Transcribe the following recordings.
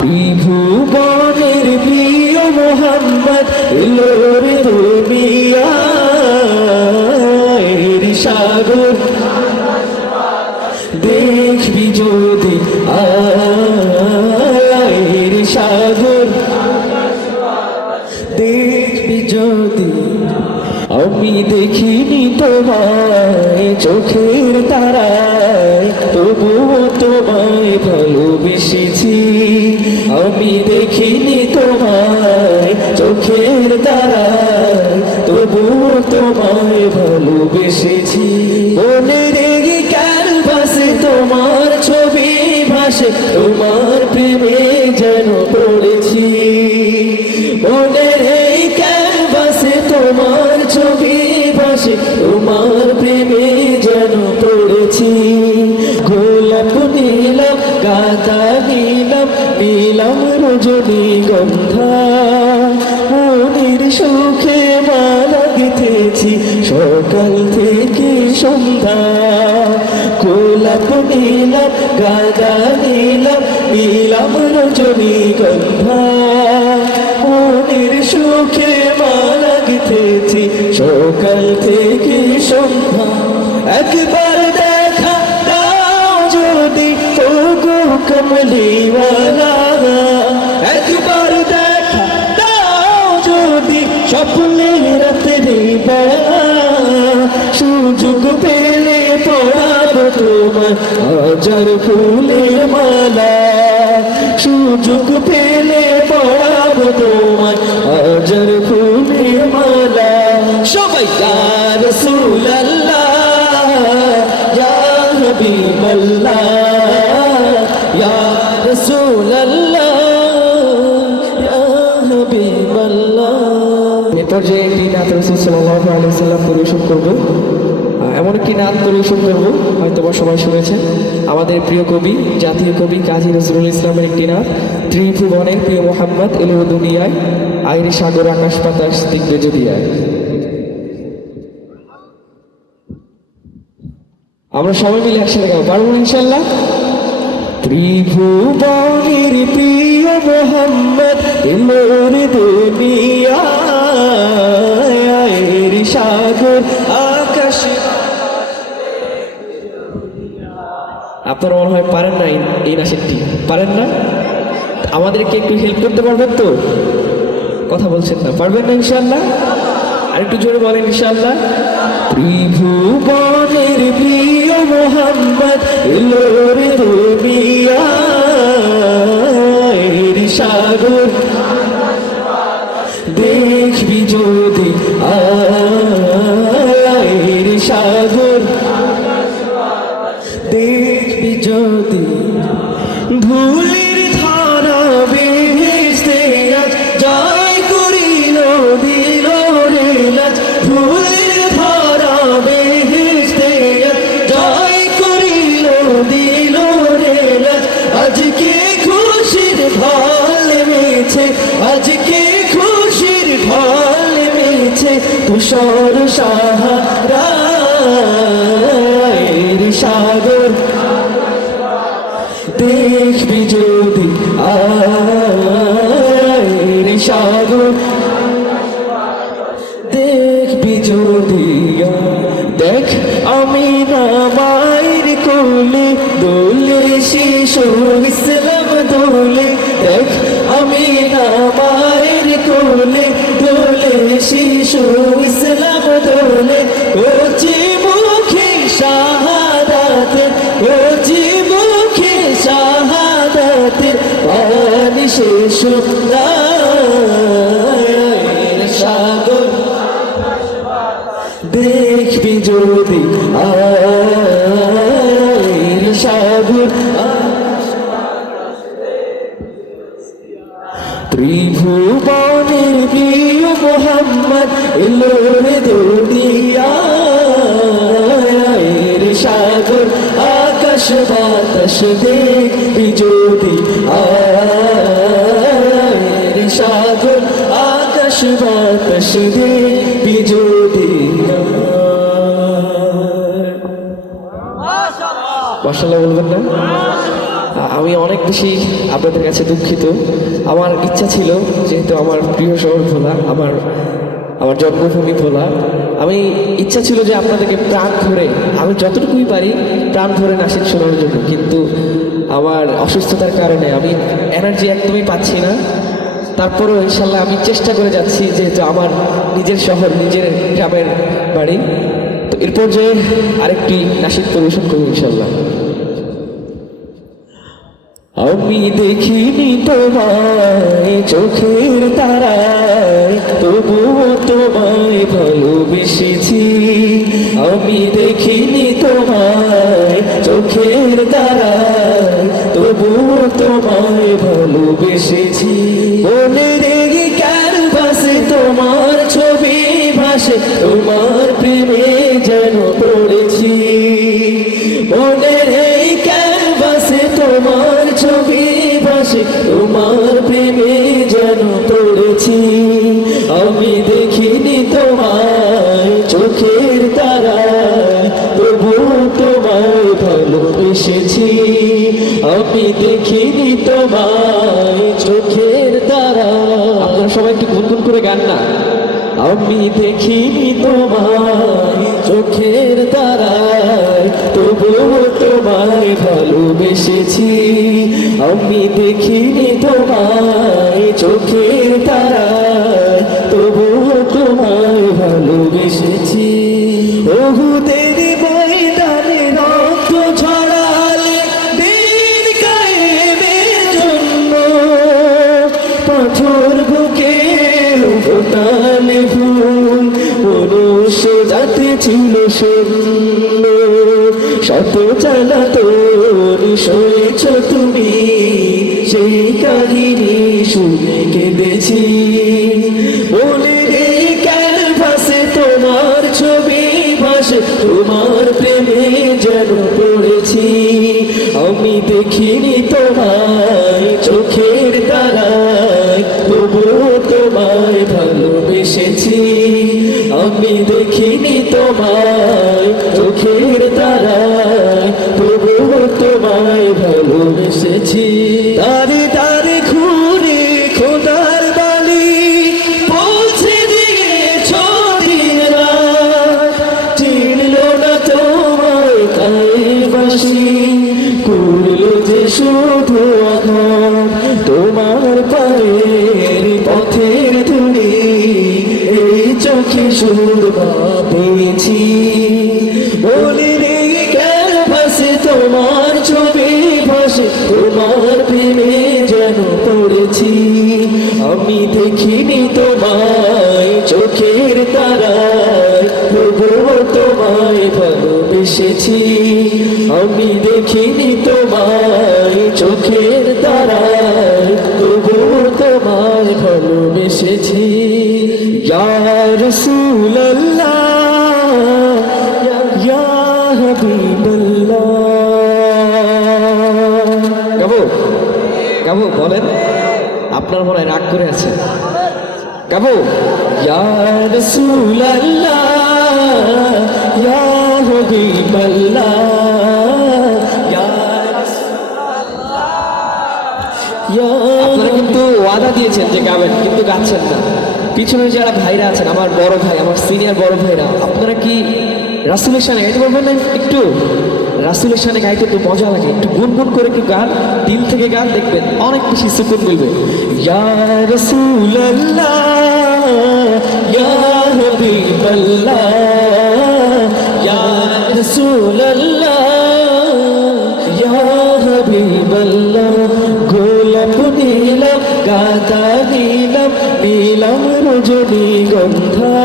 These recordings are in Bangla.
ত্রিভুবনের প্রিয় মোহাম্মদ এলো রে দুনিয়ার সাগর দেখবি যদি আয়ের সাগর দেখবি যদি আমি দেখিনি তোমায় চোখের তারায় তবুও তোমায় ভালোবেসেছি আমি দেখিনি তোমায় চোখের তারায় তবুও তোমায় ভালোবেসেছি মনে রেগে ক্যানভাসে তোমার ছবি ভাসে তোমার প্রেমে যেন পড়েছি মনে রেগে ক্যানভাসে তোমার ছবি ভাসে তোমার প্রেমে যেন পড়েছি গোলাপ নীলাম গাঁদা নীলাম নীলাম রজনীগন্ধা মনের সুখে মালা গেঁথেছি সকাল থেকে সন্ধ্যা গোলাপ নীলাম গাঁদা নীলাম নীলাম রজনীগন্ধা মনের সুখে মালা গেঁথেছি সকাল থেকে সন্ধ্যা একবার দেখা দাও যদি ওগো কমলিওয়ালা একবার দেখা দাও যদি স্বপ্নে রাতেরি বেলা সুযোগ পেলে পড়াবো তোমার হাজার ফুলের মালা সুযোগ পেলে পড়াবো তোমার হাজার ফুলের মালা সবাই ইয়া রাসূলুল্লাহ ইয়া হাবিবাল্লাহ ইয়া রাসূলুল্লাহ ইয়া হাবিবাল্লাহ। এরপর যে একটি নাত রাসূল সাল্লাল্লাহু আলাইহি ওয়াসাল্লাম পরিবেশন করব এমন একটি নাত পরিবেশন করব হয়তো সবাই শুনেছেন আমাদের প্রিয় কবি জাতীয় কবি কাজী নজরুল ইসলামের একটি নাত ত্রিভুবনের প্রিয় মোহাম্মদ এলো দুনিয়ায় আইরে সাগর আকাশ বাতাস দেখবে যদি আয়। আমরা সবাই মিলে একসাথে গাবো পারবো ইনশাআল্লাহ। ত্রিভুবনের প্রিয় মোহাম্মদ এলো দুনিয়ায় আইরে সাগর আকাশ। আপনারা মনে হয় পারেন না এই নাচটি পারেন না আমাদেরকে একটু হেল্প করতে পারবেন তো কথা বলছেন না পারবেন না ইনশাআল্লাহ আর একটু জোরে বলেন ইনশাআল্লাহ। ত্রিভুবনের প্রিয় মোহাম্মদ এলো রে দুনিয়ার সাগর দেখবি যদি আয়ের সাগর দেখবি যদি ধুলির ধারা বেহেশতে আজ জয় করিল দিল রে লাজ ধুলির ধারা বেহেশতে আজ জয় করিল দিল রে লাজ আজকে খুশির ঢল মেছে আজকে খুশির ঢল মেছে তুষার সাহারার সাগর দেখবি যদি আয়ের সাগর দেখবি যদি দেখ আমি না মায়ের কোলে দোলে শিশু ইসলাম দোলে দেখ আমি না মায়ের কোলে দোলে শিশু ইসলাম দোলে কচি মুখে শাহাদাত কচি মুখে শাহাদাতের পানি শিশু আয়ের সাগর দেখবি যদি আয়ের সাগর ত্রিভুবনের প্রিয় মোহাম্মদ এলো রে দুনিয়ার সাগর আকাশ বাতাস দেখবি যদি আয়ের সাগর আকাশ বাতাস দেখবি যদি মাশাআল্লাহ বলবেন না আমি আমি অনেক বেশি আপনাদের কাছে দুঃখিত। আমার ইচ্ছা ছিল, যেহেতু আমার প্রিয় শহর ভোলা, আমার জন্মভূমি ভোলা, আমি ইচ্ছা ছিল যে আপনাদেরকে প্রাণ ভরে, আমি যতটুকুই পারি প্রাণ ভরে নাসিদ শোনার জন্য, কিন্তু আমার অসুস্থতার কারণে আমি এনার্জি একদমই পাচ্ছি না। তারপরেও ইনশাল্লাহ আমি চেষ্টা করে যাচ্ছি, যেহেতু আমার নিজের শহর, নিজের গ্রামের বাড়ি। তো এরপর যে আরেকটি নাসিদ পরিবেশন করবো ইনশাল্লাহ। আমি দেখিনি তোমায় চোখের তারায়, তবুও তোমায় ভালোবেসেছি। আমি দেখিনি তোমায় চোখের তারায়, তবুও তোমায় ভালোবেসেছি। মনের এই ক্যানভাসে তোমার ছবি ভাসে, তোমার প্রেমে যেন পড়েছি। মনের এই ক্যানভাসে তোমার ছবি ভাসে, তোমার প্রেমে যেন পড়েছি। আমি দেখিনি তোমায় চোখের তারায়, তবুও তোমায় ভালোবেসেছি। আমি দেখিনি তোমায় চোখের তারায়। আপনারা সবাই একটু গুনগুন করে গান না। আমি দেখিনি তোমায় চোখের তারায়, তবুও তোমায় ভালোবেসেছি। আমি দেখিনি তোমায় চোখের তারায়, তবুও তোমায় ভালোবেসেছি। ওহুদের ময়দানে রক্ত ঝরালে দিন কায়েমের জন্য, পাথর বুকে ফোটালে ফুল, মনুষ্য জাতি ছিল শূন্য। শত জ্বালাতন সয়েছ তুমি, সেই কাহিনী শুনে কেঁদেছি। মনের এই ক্যানভাসে তোমার ছবি ভাসে, তোমার প্রেমে যেন পড়েছি। আমি দেখিনি তোমায় চোখের তারায়, তবুও তোমায় ভালোবেসেছি। আমি দেখিনি তোমায় চোখের তারায়, তবুও তোমায় ভালোবেসেছি। তারে তারে ঘুরে খোদার বালি পৌঁছে দিয়েছ দিন রাত, চিনল না তোমায় কায়বাসী, করলো যে শুধু আঘাত। তোমার পায়ের পথের ধুলি এই চোখে সুরমা পেয়েছি। মনের এই ক্যানভাসে তোমার ছবি ভাসে, তোমার প্রেমে যেন পড়েছি। আমি দেখিনি তোমায় চোখের তারায়, তবুও তোমায় ভালোবেসেছি। আমি দেখিনি তোমায় চোখের তারায়, তবুও তোমায় ভালোবেসেছি। ইয়া রাসূলুল্লাহ, ইয়া হাবিবাল্লাহ। গাবো গাবো বলেন, আপনার মনে রাগ করে আছে। গাবো ইয়া রাসূলুল্লাহ, ইয়া হাবিবাল্লাহ, আপনারা কিন্তু ওয়াদা দিয়েছেন যে গাবেন, কিন্তু গাচ্ছেন না। পিছনে যারা ভাইরা আছেন, আমার বড় ভাই, আমার সিনিয়র বড় ভাইরা, আপনারা কি রাসূলের শানে গাইতে পারবেন না? একটু রাসূলের শানে গাইতে একটু মজা লাগে, একটু গুনগুন করে একটু গান, দিল থেকে গান, দেখবেন অনেক বেশি সুকুন মিলবে। ইয়া রাসূলুল্লাহ, ইয়া হাবিবাল্লাহ, ইয়া রাসূলুল্লাহ, ইয়া হাবিবাল্লাহ। গোলাপ নীলাম, গাঁদা নীলাম, নীলাম রজনীগন্ধা,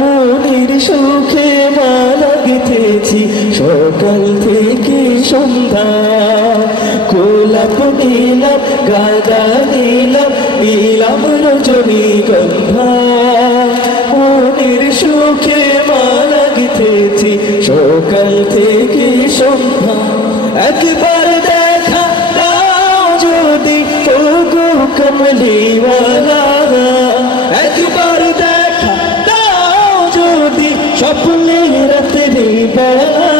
মনের সুখে মালা গেঁথেছি সকাল থেকে সন্ধ্যা। গোলাপ নীলাম, গাঁদা নীলাম, নীলাম রজনীগন্ধা, মনের সুখে মালা গেঁথেছি সকাল থেকে সন্ধ্যা। একবার দেখা দাও যদি ওগো কমলিওয়ালা, একবার দেখা দাও যদি স্বপ্নে রাতের বেলা,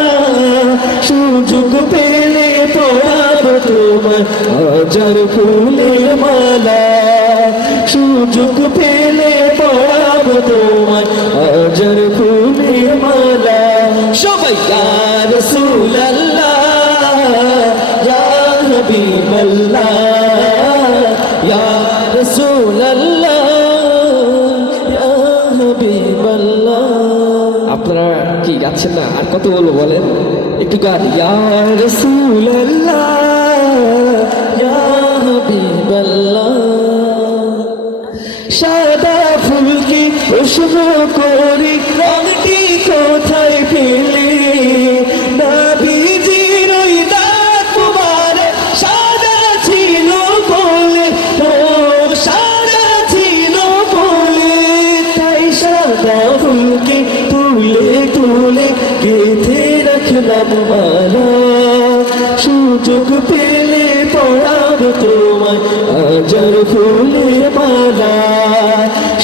সুযোগ পেলে পড়াবো তো তোমায় হাজার ফুলের মালা সুযোগ পেলে পড়াবো তোমায় হাজার ফুলের মালা সবাই ইয়া রাসূলুল্লাহ ইয়া হাবিবাল্লাহ ইয়া রাসূলুল্লাহ ইয়া হাবিবাল্লাহ। আপনারা কি গাচ্ছেন না? আর কত বলবো বলেন, একটু গান। ইয়া রাসূলুল্লাহ ইয়া হাবিবাল্লাহ। সাদা ফুলকি প্রশ্ন করি রংটি কোথায় পেলে, নবীজির ওই দাঁত মুবারক সাদা ছিল বলে, ও সাদা ছিল বলে, তাই সাদা ফুলকি তুলে তুলে গেঁথে রাখলাম মালা সুযোগ পেলে পড়াবো তোমায় হাজার ফুলের মালা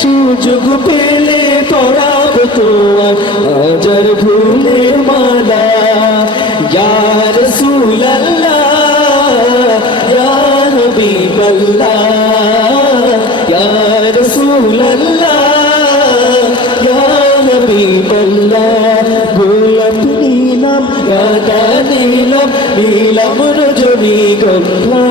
সুযোগ পেলে পড়াবো তোমায় হাজার ফুলের মালা ইয়া রাসূলুল্লাহ ইয়া হাবিবাল্লাহ ইয়া রাসূলুল্লাহ ইয়া হাবিবাল্লাহ। গোলাপ নীলাম গাঁদা নীলাম নীলাম রজনীগন্ধা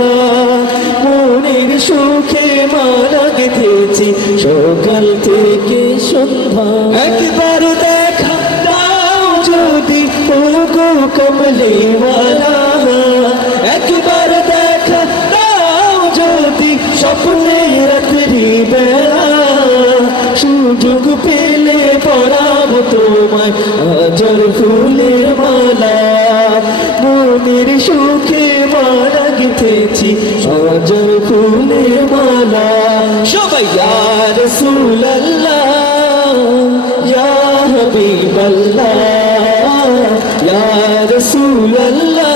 মনের সুখে মালা গেঁথেছি সকাল থেকে সন্ধ্যা। একবার দেখা দাও যদি ওগো কমলিওয়ালা, একবার দেখা দাও যদি স্বপ্নে রাত্রি বেলা সুযোগ পেলে পড়াবো তোমায় হাজার ফুলের মালা মনের সুখে মালা গেঁথেছি হাজার ফুলের মালা। সবাই ইয়া রাসূলুল্লাহ ইয়া হাবিবাল্লাহ ইয়া রাসূলুল্লাহ